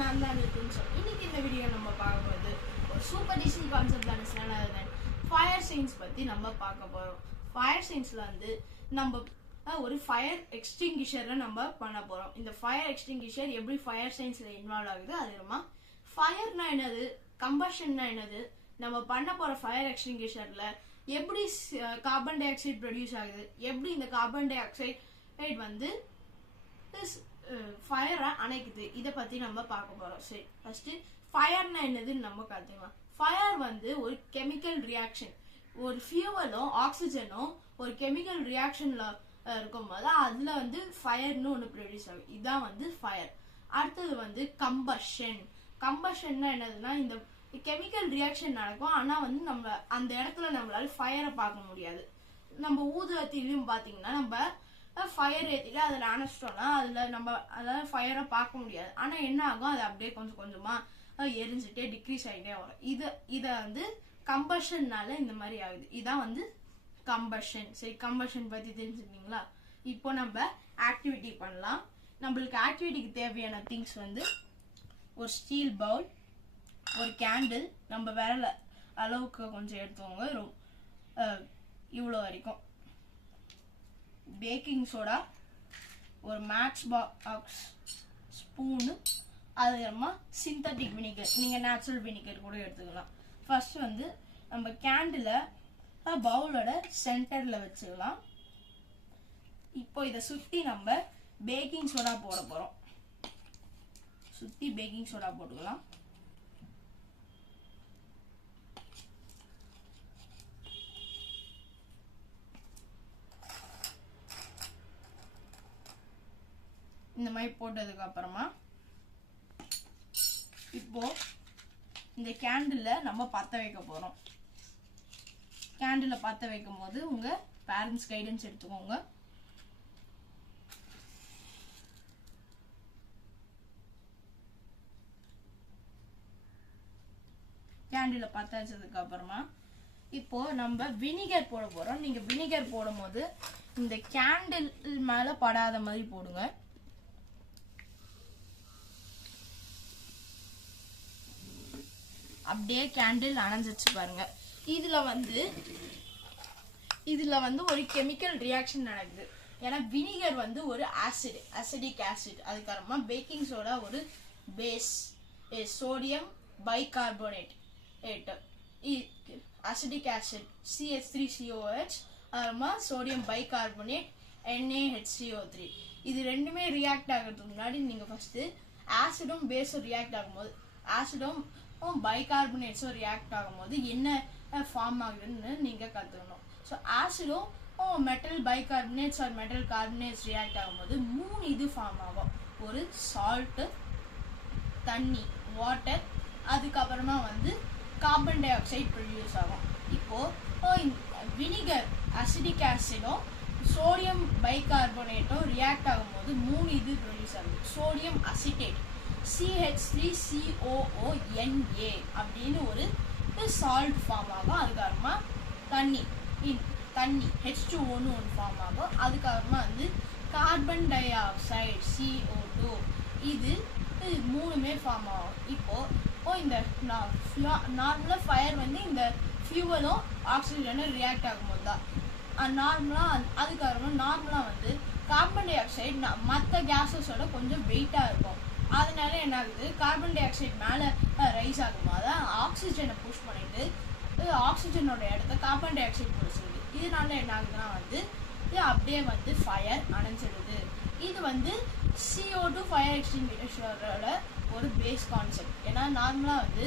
நான் தான் இன்னைக்கு இந்த வீடியோ நம்ம பார்க்கும்போது ஒரு சூப்பர் ஈஸி கான்செப்ட் தான் ஃபயர் சயின்ஸ் பற்றி நம்ம பார்க்க போகிறோம். ஃபயர் சயின்ஸில் வந்து நம்ம ஒரு ஃபயர் எக்ஸ்டிங்கிஷரை நம்ம பண்ண போகிறோம். இந்த ஃபயர் எக்ஸ்டிங்கிஷர் எப்படி ஃபயர் சயின்ஸில் இன்வால்வ் ஆகுது, அது நம்ம ஃபயர்னா என்னது, கம்பஷன்னா என்னது, நம்ம பண்ண போகிற ஃபயர் எக்ஸ்டிங்கிஷரில் எப்படி கார்பன் டை ஆக்சைடு ப்ரொடியூஸ் ஆகுது, எப்படி இந்த கார்பன் டை ஆக்சைடு வந்து ஃபயரை அணைக்குது, இதை பற்றி நம்ம பார்க்க போகிறோம். சரி, ஃபர்ஸ்ட் ஃபயர்னா என்னதுன்னு நம்ம கற்றுக்கலாம். ஃபயர் வந்து ஒரு கெமிக்கல் ரியாக்ஷன். ஒரு ஃபியூவலும் ஆக்சிஜனும் ஒரு கெமிக்கல் ரியாக்ஷன்ல இருக்கும்போது அதுல வந்து ஃபயர்னு ஒன்று ப்ரொடியூஸ் ஆகும். இதுதான் வந்து ஃபயர். அடுத்தது வந்து கம்பஷன். கம்பஷன்னா என்னதுன்னா, இந்த கெமிக்கல் ரியாக்ஷன் நடக்கும், ஆனா வந்து நம்ம அந்த இடத்துல நம்மளால ஃபயரை பார்க்க முடியாது. நம்ம ஊதுவத்திலையும் பாத்தீங்கன்னா நம்ம ஃபயர் ஏற்றிட்டு அதில் அணைச்சிட்டோம்னா அதில் நம்ம அதாவது ஃபயரை பார்க்க முடியாது. ஆனால் என்ன ஆகும், அது அப்படியே கொஞ்சம் கொஞ்சமாக எரிஞ்சுட்டே டிக்ரீஸ் ஆகிட்டே வரும். இதை வந்து கம்பஷன்னால இந்த மாதிரி ஆகுது. இதான் வந்து கம்பஷன். சரி, கம்பஷன் பற்றி தெரிஞ்சுக்கிட்டீங்களா? இப்போ நம்ம ஆக்டிவிட்டி பண்ணலாம். நம்மளுக்கு ஆக்டிவிட்டிக்கு தேவையான திங்ஸ் வந்து ஒரு ஸ்டீல் பவுல், ஒரு கேண்டில், நம்ம விரல அளவுக்கு கொஞ்சம் எடுத்துக்கோங்க, இவ்வளோ வரைக்கும், பேக்கிங் சோடா, ஒரு மேட்ச் பாக்ஸ், ஸ்பூனு, அதுக்கப்புறமா சிந்தட்டிக் வினிகர், நீங்கள் நேச்சுரல் வினிகர் கூட எடுத்துக்கலாம். ஃபர்ஸ்ட் வந்து நம்ம கேண்டில் பவுலோட சென்டரில் வச்சுக்கலாம். இப்போ இதை சுற்றி நம்ம பேக்கிங் சோடா போட போகிறோம். சுற்றி பேக்கிங் சோடா போட்டுக்கலாம். இந்த மாதிரி போட்டதுக்கு அப்புறமா இப்போ இந்த கேண்டில் நம்ம பற்ற வைக்க போறோம். கேண்டில் பற்ற வைக்கும் போது உங்க பேரண்ட்ஸ் கைடன்ஸ் எடுத்துக்கோங்க. கேண்டில் பற்ற வச்சதுக்கு அப்புறமா இப்போ நம்ம வினிகர் போட போறோம். நீங்க வினிகர் போடும் போது இந்த கேண்டில் மேல படாத மாதிரி போடுங்க. அப்படியே கேண்டில் அணைஞ்சிச்சு பாருங்க. இதுல வந்து ஒரு கெமிக்கல் ரியாக்ஷன் நடக்குது. ஏன்னா வினிகர் வந்து ஒரு அசிடிக் ஆசிட். அதுக்கப்புறமா பேக்கிங் சோடா ஒரு base, sodium bicarbonate, acidic acid CH3COH, அப்புறமா சோடியம் பைகார்போனேட் NaHCO3. இது ரெண்டுமே ரியாக்ட் ஆகிறதுக்கு முன்னாடி நீங்க ஃபர்ஸ்ட் ஆசிடும் பேஸும் ரியாக்ட் ஆகும்போது, ஆசிடும் பைகார்பனேட்ஸும் ரியாக்ட் ஆகும்போது என்ன ஃபார்ம் ஆகுதுன்னு நீங்க கத்துக்கணும். ஸோ ஆசிடும் metal bicarbonates are metal carbonates react ஆகும்போது 3 இது ஃபார்ம் ஆகும். ஒரு சால்ட், தண்ணி, வாட்டர், அதுக்கப்புறமா வந்து கார்பன் டை ஆக்சைடு ப்ரொடியூஸ் ஆகும். இப்போ வினிகர் அசிடிக் ஆசிடும் சோடியம் பைகார்பனேட்டும் ரியாக்ட் ஆகும்போது 3 இது ப்ரொடியூஸ் ஆகுது. சோடியம் அசிட்டேட் CH3COONA அப்படின்னு ஒரு சால்ட் ஃபார்ம் ஆகும். அதுக்கப்புறமா தண்ணி H2Oன்னு ஒன்று ஃபார்ம் ஆகும். அதுக்கப்புறமா வந்து கார்பன் டை ஆக்சைடு CO2, இது 3மே ஃபார்ம் ஆகும். இப்போ இந்த நார்மலாக ஃபயர் வந்து இந்த ஃபியூவலும் ஆக்சிஜனும் ரியாக்ட் ஆகும்போது தான் நார்மலாக. அதுக்கப்புறமா நார்மலாக வந்து கார்பன் டை ஆக்சைடு மற்ற கேஸஸோட கொஞ்சம் வெயிட்டாக இருக்கும். அதனால என்ன ஆகுது, கார்பன் டை ஆக்சைடு மேலே ரைஸ் ஆகும்போது ஆக்சிஜனை புஷ் பண்ணிட்டு ஆக்சிஜனோட இடத்த கார்பன் டை ஆக்சைடு பிடிச்சிடுது. இதனால என்ன ஆகுதுன்னா வந்து இது அப்படியே வந்து ஃபயர் அணைஞ்சிடுது. இது வந்து CO2 ஃபயர் எக்ஸ்டிங்விஷரோட ஒரு பேஸ் கான்செப்ட். ஏன்னா நார்மலாக வந்து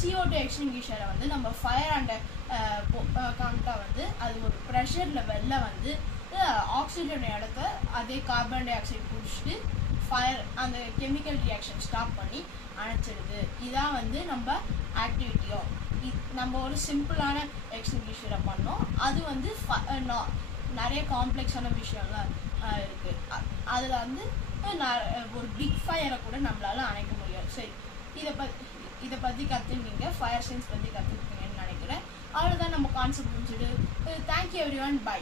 CO2 எக்ஸ்டிங்விஷரை வந்து நம்ம ஃபயர் அண்ட் காமிட்டா வந்து அது ஒரு ப்ரெஷர் லெவலில் வந்து ஆக்சிஜன் இடத்த அதே கார்பன் டை ஆக்சைடு பிடிச்சிட்டு ஃபயர் அந்த கெமிக்கல் ரியாக்ஷன் ஸ்டாப் பண்ணி அணைச்சிடுது. இதான் வந்து நம்ம ஆக்டிவிட்டியோ. நம்ம ஒரு சிம்பிளான எக்ஸ்டிங்விஷரை பண்ணோம். அது வந்து நிறைய காம்ப்ளெக்ஸான விஷயம்லாம் இருக்கு. அதில் வந்து ஒரு பிக் ஃபயரை கூட நம்மளால அணைக்க முடியாது. சரி, இதை பற்றி கற்றுக்கிங்க, ஃபயர் சயின்ஸ் பற்றி கற்றுக்கிங்கன்னு நினைக்கிறேன். அவ்வளோதான், நம்ம கான்செப்ட் முடிச்சுட்டு. Thank you everyone, by.